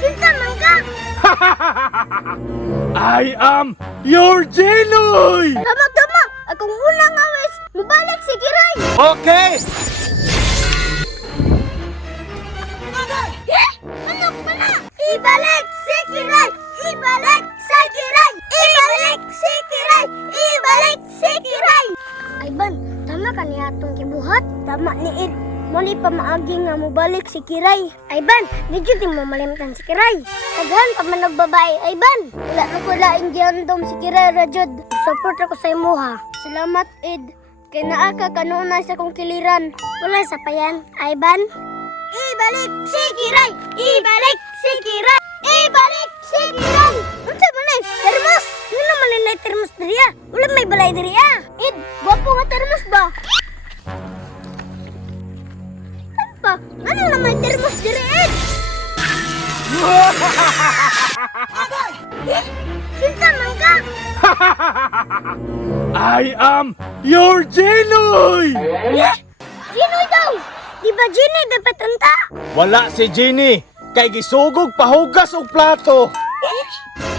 Kinsa man ka? I am your Genoy! Tama! Akong unang awis, mubalik si Kiray! Okay! Manok pa na! Ibalik si Kiray! Ibalik si Kiray! Ibalik si Kiray! Ibalik si Kiray! Ay ban, tama ka niya atong kibuhat? Tama ni Ed. Muli pa maagi nga mubalik si Kiray. Ay ban, di jud mo malimtan si Kiray. Daghan pa man nagbabae. Ay ban, wala na ko laing giandom si Kiray rajud. Support ako sa imo ha. Salamat Ed. Kay naa ka kanunay sa kong kiliran. Wala sa payan. Ay ban. Ibalik si Kiray! Ibalik si Kiray! Ibalik si Kiray! Unsa man ni? Termos! Ano naman na termos diriya? Wala may balay diriya. Ed, gwapo nga termos ba? Ano pa? Ano na may termos diri, Ed? Kinsa man ka? I am your Genoy! Ginoy daw! Di ba Ginoy dapat unta? Wala si Jenny, kay gisugog pahugas og plato.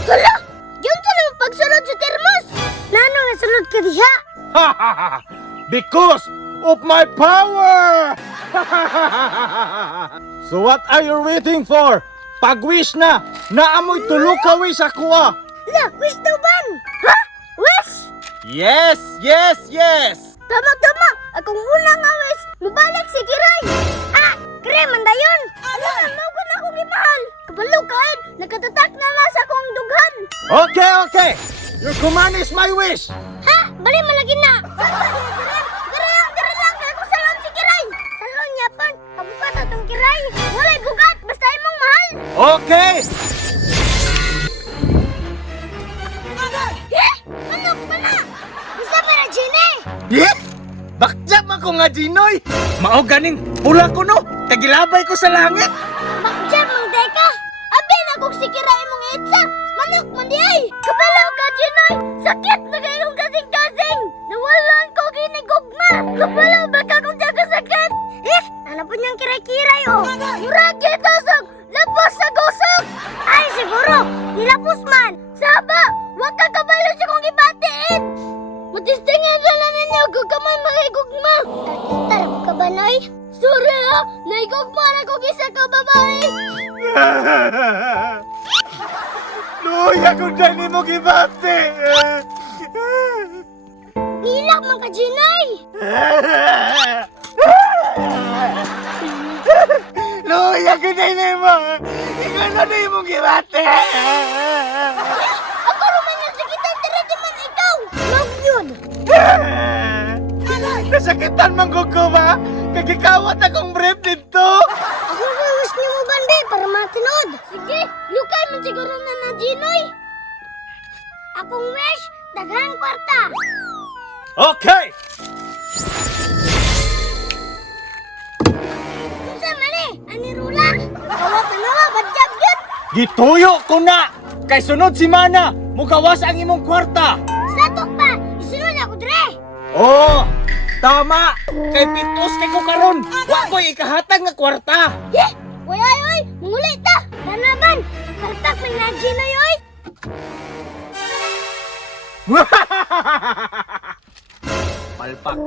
Hala! Diyan ka naman pagsunod sa termos! Nano nga sunod ka diha? Because of my power! So what are you waiting for? Pag-wish na, naamoy tulo ka wish ako ah. La, wish daw ban! Ha? Wish? Yes! Tama! Akong unang awis, mubalik si Kiray! Ah! Kiray, mandayon! Ano na akong gimahal? Kabalo ka, Ed! Nagkatatak na lang sa akong dughan! Okay! Your command is my wish! Ha? Bali malagi na! Dara lang! Kaya ko salon si Kiray! Salon niya pon! Kabukat atong Kiray! Walay bugat! Basta imong mahal! Okay! Manok pa na! Isa pa na, Jenny! Yeah! Bakjak man ko nga, Ginoy! Mao ganing pula ko no! Kagilabay ko sa langit! Bakjab, mang deka! Abi na kong si Kiray mong itsa! Manok man di ay! Kabalaw ka, Jenny! Sakit na kayong kasing-kasing! Nawalan ko ginigugma! Kabalaw ba ka kung diya kasakit? Ano po niyang kiray-kiray oh! Muragi tosog! Lapos sa gusog! Ay, siguro! Nilapos man! Saba! Huwag ka kabalo siya kong ibatiin! Matistingan na lang ninyo kung kamay makigugma! Tarap ka ba, Noy? Sorry ha! Naigugma na kong isa ka babae! Luy, ako dyan mo gibati! Nilak man ka, Ginay! Luy, ako dyan mo! Ikaw na di mo gibati! Ako naman yung sakitan, tira man ikaw! Love yun! Nasakitan man ko ba? Kagikawat akong brief dito! Ako na wish niyo mo bande para matinod! Sige, lukay man siguro na Ginoy! Akong wish, daghang kwarta! Okay! Unsa man eh? Ani Rula? Tawa, badjab yun! Gituyo ko na! Kay sunod si Mana, mugawas ang imong kwarta! Satok pa! Isunod ako dre! Oo! Tama! Kay pitos kay ko karon! Wa ko'y ikahatag nga kwarta! Oy! Munguli ta! Danaban! Kartak man na Ginoy, oy! Palpak!